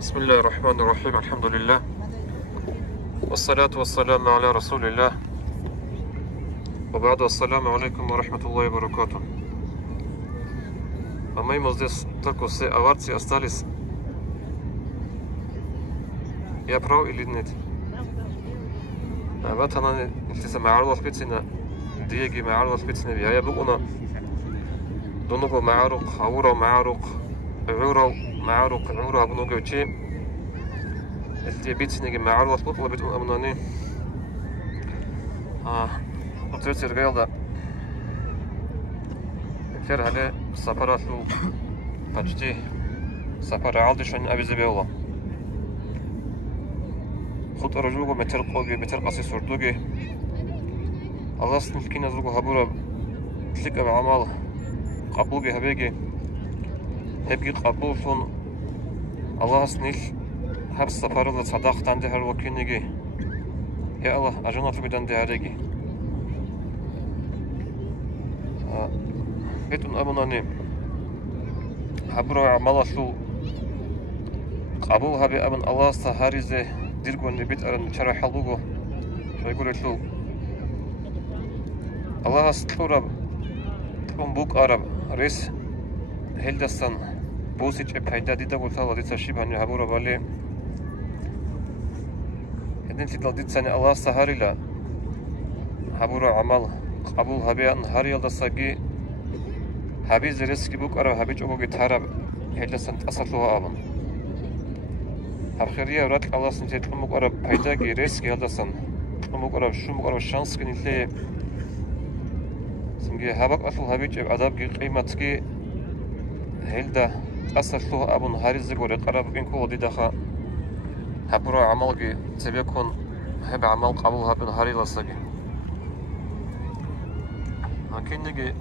بسم الله الرحمن الرحيم. الحمد لله والصلاة والسلام على رسول الله وبعد. السلام عليكم ورحمة الله وبركاته. А мы ему здесь только все аварцы остались. Я прав или нет? Вот она не معروضة спецنا ديجي معروضة спецنا بيها يبقونا دونوغو معروق عورو معروق عورو معروق عورو أبنوغو شيء اللي بيتنيجي معروضة سبوت ولا بيتون أبناني وترتي الرجال ده كتير عليه سفرات له почти سفر عالدي شن أبي زبيولا خط رجوعه متر قوي متر قصي سردوجي الله سنكين زوجه هبورا تلك بعمل قبوجي هبيجي هبجي قبول فون الله سنيل هب السفر اللي صدقت عندي هالوكينيجي يا الله أجنات بدن دهاريجي بيتون أبوناني هبورا عمل شو قبول هبي أبن الله سهاريزه ديرجون بيت أرن شرح حلوجو شو يقول شو الله استورب تكون بوك عرب ريس هيلدستان بوسيج بهيدا ديدا قلت الله ديتا شيبه هني هبورا بالي هدين تدل ديت سنة الله سهاري لا هبورا عمل قبول هبي أن هاري الدساقي هبي زريسكي بوك عرب هبي جوجو جتهرب هيلدستان تأصلوها أبن هبخيرية وراتك الله سنتي تلمك عرب هيدا جي ريسكي هيلدستان تلمك عرب شو مك عرب شانس كنيلي سنجي هبك أصل هبي جب أدب جي قيمتكي هيلدا أصلوها أبن هاري زغوري قرب إنكو ودي دخا هبورا عملجي تبيكون هب عمل قبول هبن هاري لسجي لكن نجي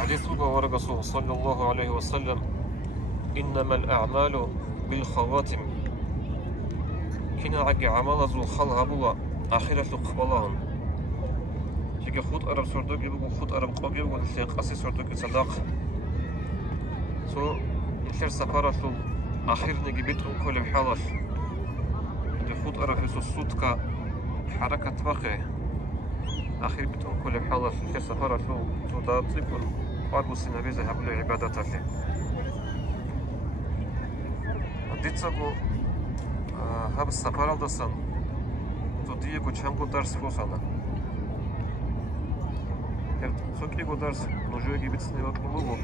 حديث ورقة صلى الله عليه وسلم إنما الأعمال بالخواتم كنا عجي عمل زو خل هبوا آخرة قبلهم شيء خود أرب سردوك يبغوا خود أرب قبي ولا قصي سردوك صدق سو إنشر سفارة شو أخير نجي بيتهم كل بحالش خود أرب في صوتك حركة بخي أخير بيتهم كل بحالش إنشر سفارة شو ده تكون قارب السنة ذهب لعبادته له ديتسابو هاب السفارة دسان توديه كشامكو درس فوسانا سوكيكو درس نجوي بيتسني وكلوبو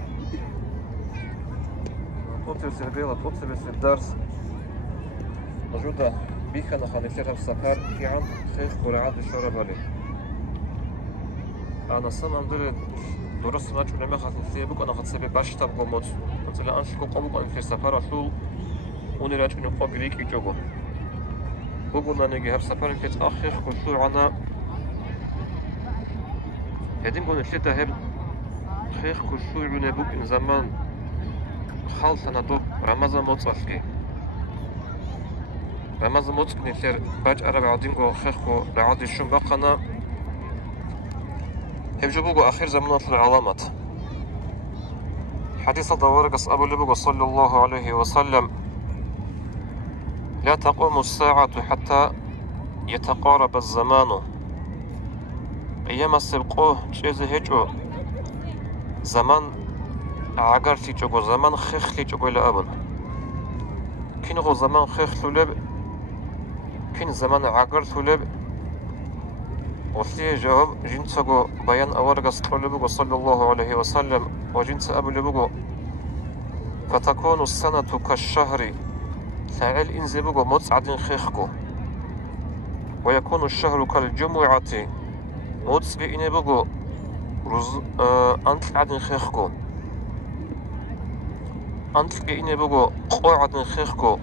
توتي سيربيلا توتي بس الدرس موجودة بيخنا خانيفيرها السفر في عام شيخ قرعات الشرب عليه أنا صنع مدري درست ناجح لما خاطر سيبك أنا خاطر سيبك باش تبقى موت مثلا أنشكو قبوك أن في السفر أصول ونراجع نقاط بريك يجوا بقولنا نجي هالسفر كت آخر كل عنا هدين قلنا ثلاثة هب خير كل شو ينبوك إن زمان خالص أنا دوب رمضان موتصلكي رمضان موتصلكني خير باج أربع عدين قو خير قو بعد الشم بقنا هم جبوقو آخر زمانات العلامات حديث الدوارق أبو لبقو صلى الله عليه وسلم لا تقوم الساعة حتى يتقارب الزمان أيام السبقوه جيز هجو زمان عقر تيجو زمان خيخ تيجو إلى أبن كينغو زمان خيخ ثلب كين زمان عقر ثلب وثلي جواب جنسو بيان أورغس طلبو صلى الله عليه وسلم وجنس أبو لبقو فتكون السنة كالشهر فعل إنزبوغو متسعد خيخكو ويكون الشهر كالجمعة متسب إنبوغو أنت عدن خيخكو أنت إنبوغو قوع عدن خيخكو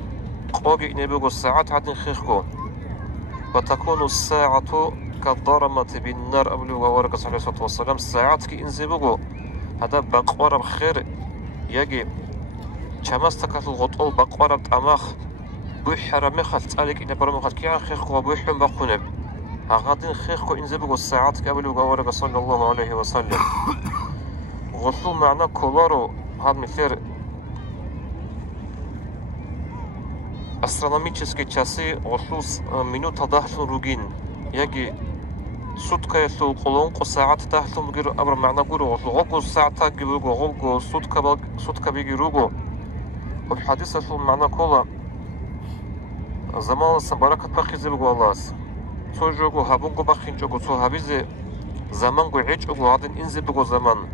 قوع إنبوغو ساعات عدن خيخكو وتكون الساعة كالضرمة بالنار أبلوغو ورقص عليه الصلاة والسلام ساعات كي إنزبوغو هذا بقوار بخير يجي شمستك الغطول بقوار بتأماخ بوحر مخلت عليك إن برا مخلت كيان خيخكو وبوحر بقونب هغادين خيخكو إنزبوغو الساعات كابلوغو ورقص صلى الله عليه وسلم غطول معنا كولارو هاد مثير астрономические часы ошлус минута дахлун ругин яги сутка ясу қолон қо саат дахлун гир абра мағна гуро ошлу саата гибуго голго сутка биги руго ол хадис аслу мағна кола замаласа баракат бахизе буго аллас цо жого хабунго бахин жого цо хабизе заманго ичуго адин инзе буго заман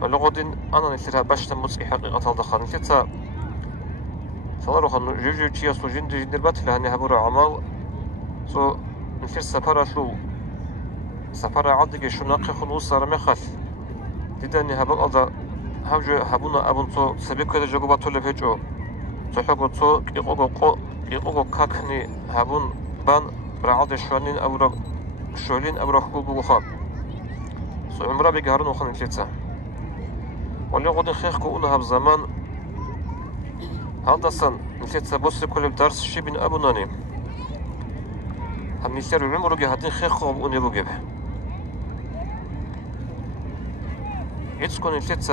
ولغدين أنا نسيرها باش تموت حقيقة الدخان نسيتها صلاروخا جوجو تشيا سو جندي جندربات لهني هبورا عمال سو نسير سفارة شو سفارة عدقي شو ناقي خلوص سارة مخل ديداني هبال ألدا هاوجو هبونا أبون سو سبيكو يدا جوغو باتو لفجو سو حقو سو يقوغو كاكني هبون بان برعاد شوانين أورا شوالين أورا حقوق بوخاب سو عمرا بيقهرون وخان نسيتها والله غادي نخيخكو أنا هاب زمان هذا سن نسيت بوس كل درس شي بين أبوناني هم نسير العمر جه هادين خيخكو أبوني بوجب يتسكون نسيت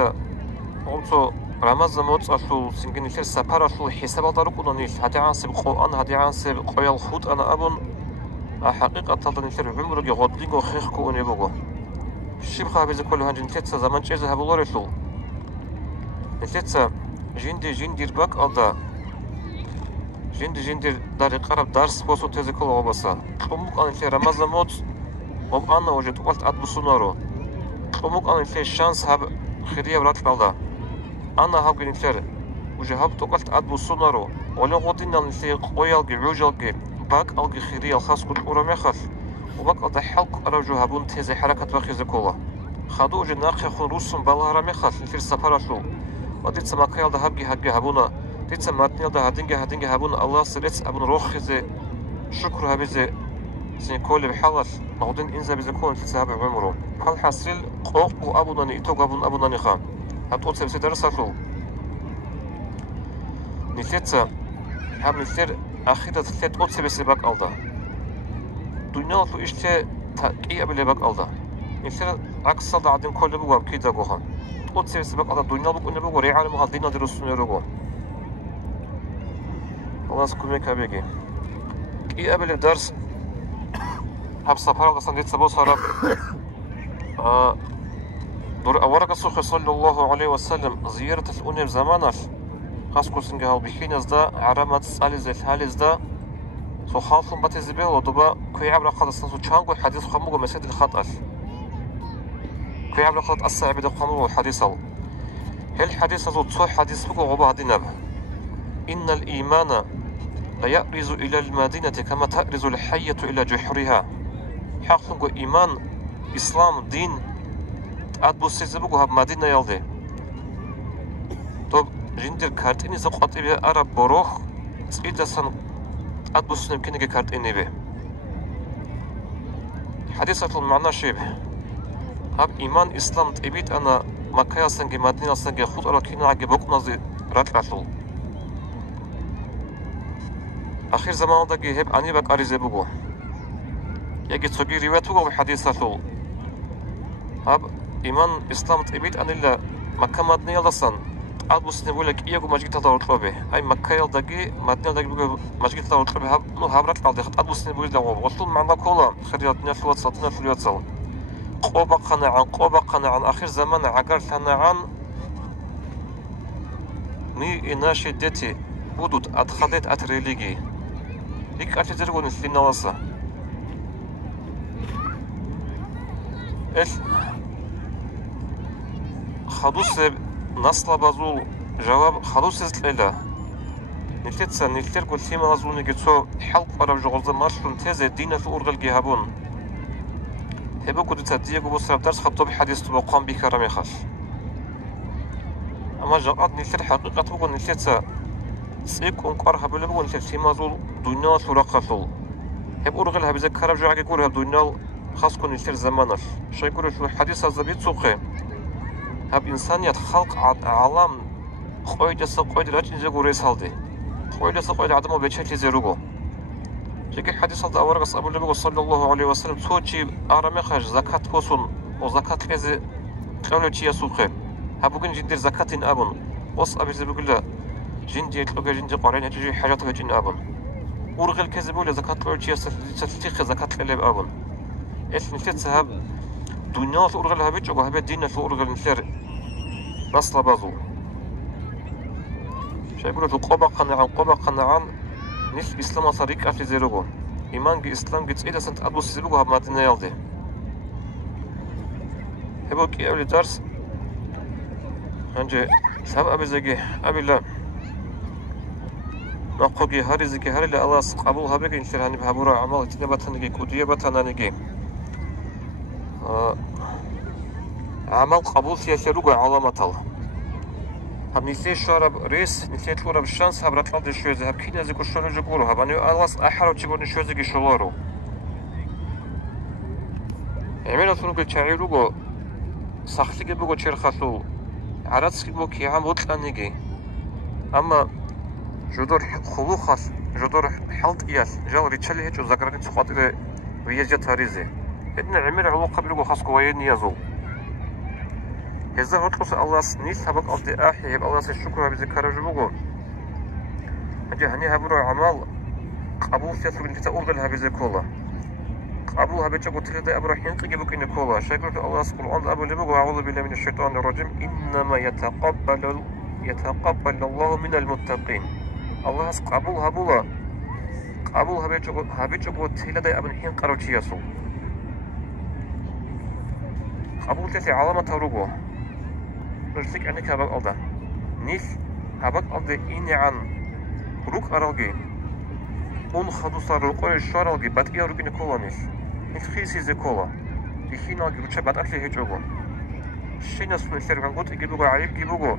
أمتو رمضان موت أشلو سنجن نسير سفر أشلو حساب دارك ونانيش هادي عنسب قرآن هادي عنسب قيال خود أنا أبون حقيقة تلدا نسير العمر جه غادي جو خيخكو أني بوجو شي بخا بيز كل هانج نسيت زمان شيء هبولوريشلو نسيت جندي باك ألدا جندي داري قرب درس بوسو تزكول غبصا قموك أنا في رمضان موت وب أنا وجدت قلت أدبسونارو قموك أنا في شانس هب خيرية برات بالدا أنا هب جنفر وجهبت قلت أدبسونارو ولا غدين أنا في قويال جعوجال باك ألقي خيرية الخاص كل أورا مخل وباك ألدا حلق أرجو هبون تزي حركة وخيزكولا خدو جناقي خون روسم بالها رمخل في السفارة شو وديت سماكيال ده هبجي هبونا ديت سماتنيال ده هدينجي هبونا الله سرت أبون روخزي شكر هبزي زين كل بحالة نقدين إنزا بزكون في سهاب عمره حال حاصل قوق وأبونا نيتوق أبونا نخان هتقول سبسي درساتو نثيت هم نثير أخيرا تثيت قد سبسي باك ألدا دنيا تو إشتى تأكي أبلي باك ألدا نثير عكس ألدا عدين كل بواب كيدا قوها قد سبسي باك ألدا دنيا بوك أني بوك ريعان مغالدين درسوني رغو الله سكومي كابيجي كي أبلي درس هب سفر الله صنديت سبوس هرب دور أورق الصخر صلى الله عليه وسلم زيارة الأنيم زمانش خاص كورسين جهال بحين ازدا عرامات سالز الحالز دا سو خالصون باتزبيل ودوبا كوي عبر قدسنا سو تشانغو حديث خموغو مسجد الخطأ كوي عبر قدس الصعب دا خموغو حديث هل حديث زو تصو حديث بقو غبا دينب إن الإيمان لا يأرز إلى المدينة كما تأرز الحية إلى جحرها حقنقو إيمان إسلام دين أدبو سيزبقو هب مدينة يلدي طب جندر كارتيني زقاطي بها أرب بروخ تسعيدا سن أدبو سنم كنجي كارتيني به حديثة المعنى شبه هب إيمان إسلام تبيت أنا مكايا سنجي مدينة سنجي خود أراكينا عجي بوك نازي راتلاتل آخر زمان داگي هب أني باك أريزي بگو يجي تسوغي روايات بگو بحديثة هب إيمان إسلام تبيت أنا إلا مكة مدينة يلدسن أدبوس نقولك إياكو مجيء تدور طلبه هاي مكة يلدقي مدينة دقي بقول مجيء تدور طلبه نو هابرات على دخت أدبوس نقول له وصل معنا كولا خريطنا في الواتساب قوبا قناعان آخر زمان عقار قناعان ني إناشي دتي بدود أدخلت أتريليجي ليك أتجربون في النواسة إيش خدوس نصلا بازول جواب خلوص الإله نفتسا نفتر قل ثيما غزوني جتسو حلق قرب جغلز مارشل تيزي دينا في أورغل جيهابون هبو كدو تديقو بصرف درس خطو بحديث تبو قام بكرامي خاش أما جاقات نفتر حقيقة بقول نفتسا سيك أنقارها بلبو نفتر ثيما زول دونال سراقا شل هب أورغل هبزا كرب جاقي قول هب دونال خاص كون نفتر زمانش شاي قول شو حديث الزبيط سوقي هب إنسانيات خلق عالم قويدة قويد راجل زي قريس هالدي قويدة قويد عدمه بيشكل زي رجو شكل حديث هذا أورغس أبو النبي صلى الله عليه وسلم توجي أرامي خارج زكاة بوسون وزكاة كذا قالوا شيء سوقي هبوجن جدير زكاة أبون وص أبي زي بقول جندي يطلق جندي قارين هجي حاجات هجين أبون ورغل كذب ولا زكاة الوجيه ستلتخ زكاة اللي بأبون إيش نسيت سهب دنيا ورغل هبيج وهبي دين ورغل نسير نصل بازو شاي يقولوا قبا قنعان نيش إسلام صاريك أفي زيروغو إيمان جي إسلام جي تسعيد سنت أبو سيبوغو هب مادنا يالدي هبو كي أولي درس هنجي سهب أبي زيجي أبي لا نقوغي هاري زيجي هاري لا الله قبول هبيك إنشير هاني بهبورا عمال تنبتانيجي كودية باتانانيجي عمل قبول سياسيروغو علامة الله هب نسي شارب ريس نسي تلورا بالشانس هب رطلع دي شوزي هب كينا زيكو شورو جوغورو هب أنيو ألاس أحرو تيبورني شوزي جي شولارو عمينا تنوغي تعيروغو ساختيجي بوغو تشيرخاسو عراتسكي بو كيعام وطلانيجي أما جدور خلوخاس جدور حلط إياس جال ريتشالي هيتشو زاكراني تخاطر ويجا تاريزي إدنا عمير علاقة بلوغو خاسكو وين يازو هذا هطلس الله سنيس هبك أصدي أحي هب الله سيشكر بذكر جبوغو هجي هني هبرو عمال قبول سياسو بنتي أولغل هبزي كولا قبول هبيتشا قلت لدي أبرو حينقي جبوك إن كولا شكرا الله سقول عند أبو لبوغو أعوذ بالله من الشيطان الرجيم إنما يتقبل الله من المتقين الله قبول هبولا قبول هبيتشا قلت لدي أبن حين قرو تياسو قبول تيسي علامة روغو نرسيك عنك هبك ألدا نيس هبك ألدا إني عن روك أرالجي أون خدوسا روكوي الشارالجي بات إيا روكي نكولا نيس نتخيسي زي كولا يخينا الجي روشا بات أكلي هيجوغو شينا سنو يسير غنقوت إجيبوغو عيب جيبوغو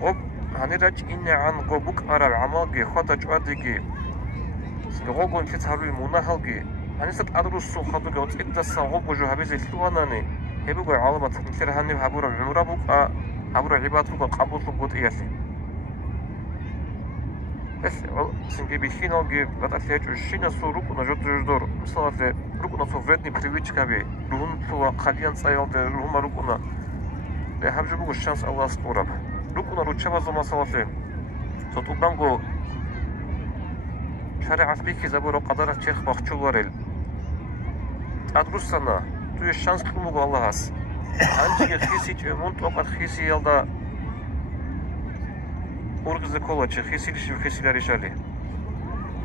غب هنراج إني عن غبوك أرال عمالجي خاطا جواديجي سنغوغو نتيت هاروي مناهالجي هنسات أدروسو خدوغو وتقدسا غوغو جو هبيزي سلواناني هبوغو علامة نسير هاني هبورا عمرا بوغا هبورا عباد بوغا قبول لبوت إياسي بس سنجي بيشينا وغي باتأسيج وشينا سو روكونا جدور مثلا روكونا سو вредни привычка би рухун сула قليان سايالدي рухума روكونا هبجو بوغو شانس الله سطوراب روكونا ручава зома саласи сотубанго شارع بيكي زبورو قدرة چيخ باخچولارل أدروسانا توی شانس کلمو الله هست. آنچه خیسی چه مونت وقت خیسی یلدا ورقز کولا چه خیسی لیشی خیسی لاریشالی.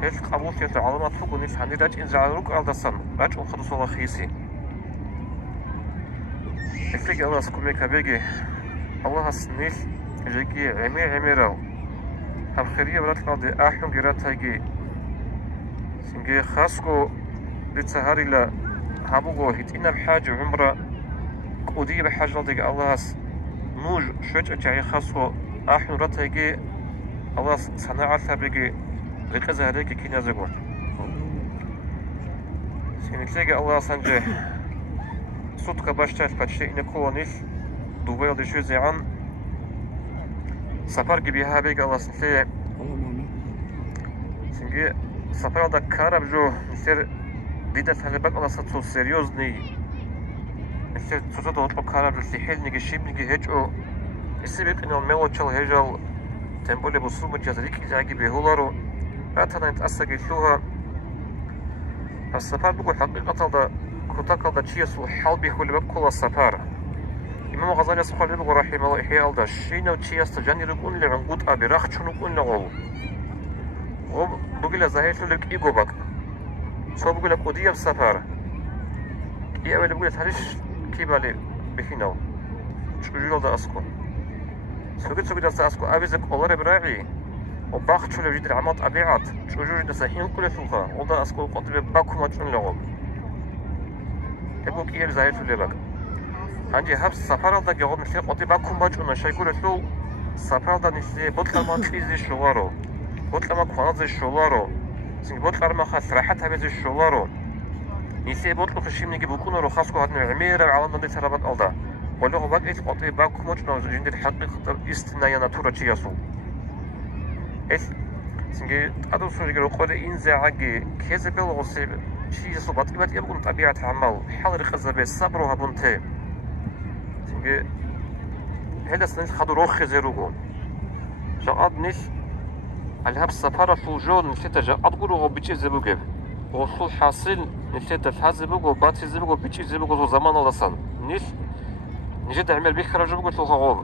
هل قبول کیت علامت فوق نیست هنی راج این زعروق آلدسان راج اون خدوس الله خیسی. افريج الله سكومي كبيجي الله هسنيل جيجي عميرو هم خيرية برات قاضي أحيون جرات هايجي سنجي خاسكو بتسهاري لا هابوغو هيتينا بحاجة عمرة قودية بحاجة لديك الله هس نوج شوج أجعي خاسكو أحيون رات هايجي الله صناعة ثابيجي غيقز هاديكي كينا زيقو سنتيجي الله سنجي сутка баштаев почти и неколонис дубел дешузи ан сапар ги бихабег аласнсе синги сапар да караб жо нисер дида талибак аласатсо серьезный нисер цузото отло караб жо сихельниги шибниги хечо исибек инал мелочал хежал темболе бусуму джазрики заги бихуларо ратанайт асаги слуха السفر بقول حقيقة ده كتاكل ده شيء سو حال بيخول بكل السفر إمام غزالي سخال بقول رحمه الله إحياء ده شيء نو شيء استجاني ركون لعنقود أبي رخ شنو كون لغو وبقول زهير لك إيجو بق سو بقول لك ودي السفر إيه أول بقول هرش كيبالي بخينه شو جيل ده أسكو سو قلت ده أسكو أبي زك الله براعي وباخت شو لوجد العمات أبيعات شو جوجد سحين كل ثوخة وده أسكو قطب باكو ما تشون لغو تبوك إيه زايد شو لباك عندي هبس سفر ده جواب مثل قطب باكو ما تشون شيء يقول شو سفر ده نسي بطل ما تفيز شوارو بطل ما كونات شوارو سين بطل ما خاص راحتها بيز شوارو نسي بطل في الشيء نجي بكون رو خاصكو هاد نعمير على نادي سرابات ألدا ولا هو باك إيش قطب باكو ما تشون جند الحقيقة استنايا ناتورا تشياسو إيش سنجي أدو سوري قول إنزاعي كذا بالغصب شيء صبات إبات يبغون طبيعة عمل حال رخصة بالصبر وهبنته سنجي هذا سنين خدوا روخ زيروجو جاء نيل الهب سفارة الجون نسيت جاء أقول هو بيجي زبوجب وصل حاصل نسيت الحزب وباتي زبوج وبيجي زبوج زمان ولا سن نيل نجد عمل بيخرج زبوج تلقى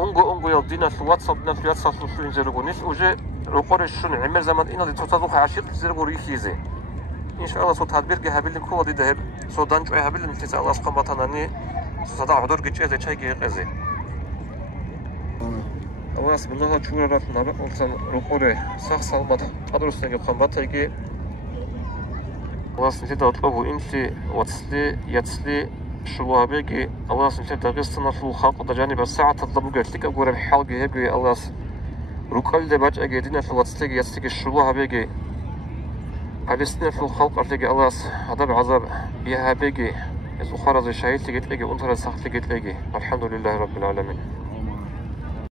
أنجو يدينا في الواتساب في نزلوا نيل وجه رقور الشن عمل زمان إن اللي تطلق عشير زلوا ريخيزه إن شاء الله صوت هادبير جهابيل كوا دي دهب صوت دانج هابيل نسيت الله أسقم بطناني صوت هذا حضور جيش إذا شيء جيزه الله بسم الله شورا رات نبأ ولسان رقورة صح سلامت أدرس نجيب خمبات يجي الله سنتي داطلبه إنتي واتسلي يتسلي شو بيجي الله سنتي داغستنا في الخلق دجاني بالساعة تطلبوا قلت لك أقول الحلقة هيجي الله ركال دبج أجدنا في واتسلي يتسلي شو بيجي عبستنا في الخلق أرتجي الله عذاب عذاب بيها بيجي إذا خرج شهيد لقيت لقي أنت رسخت لقيت لقي الحمد لله رب العالمين.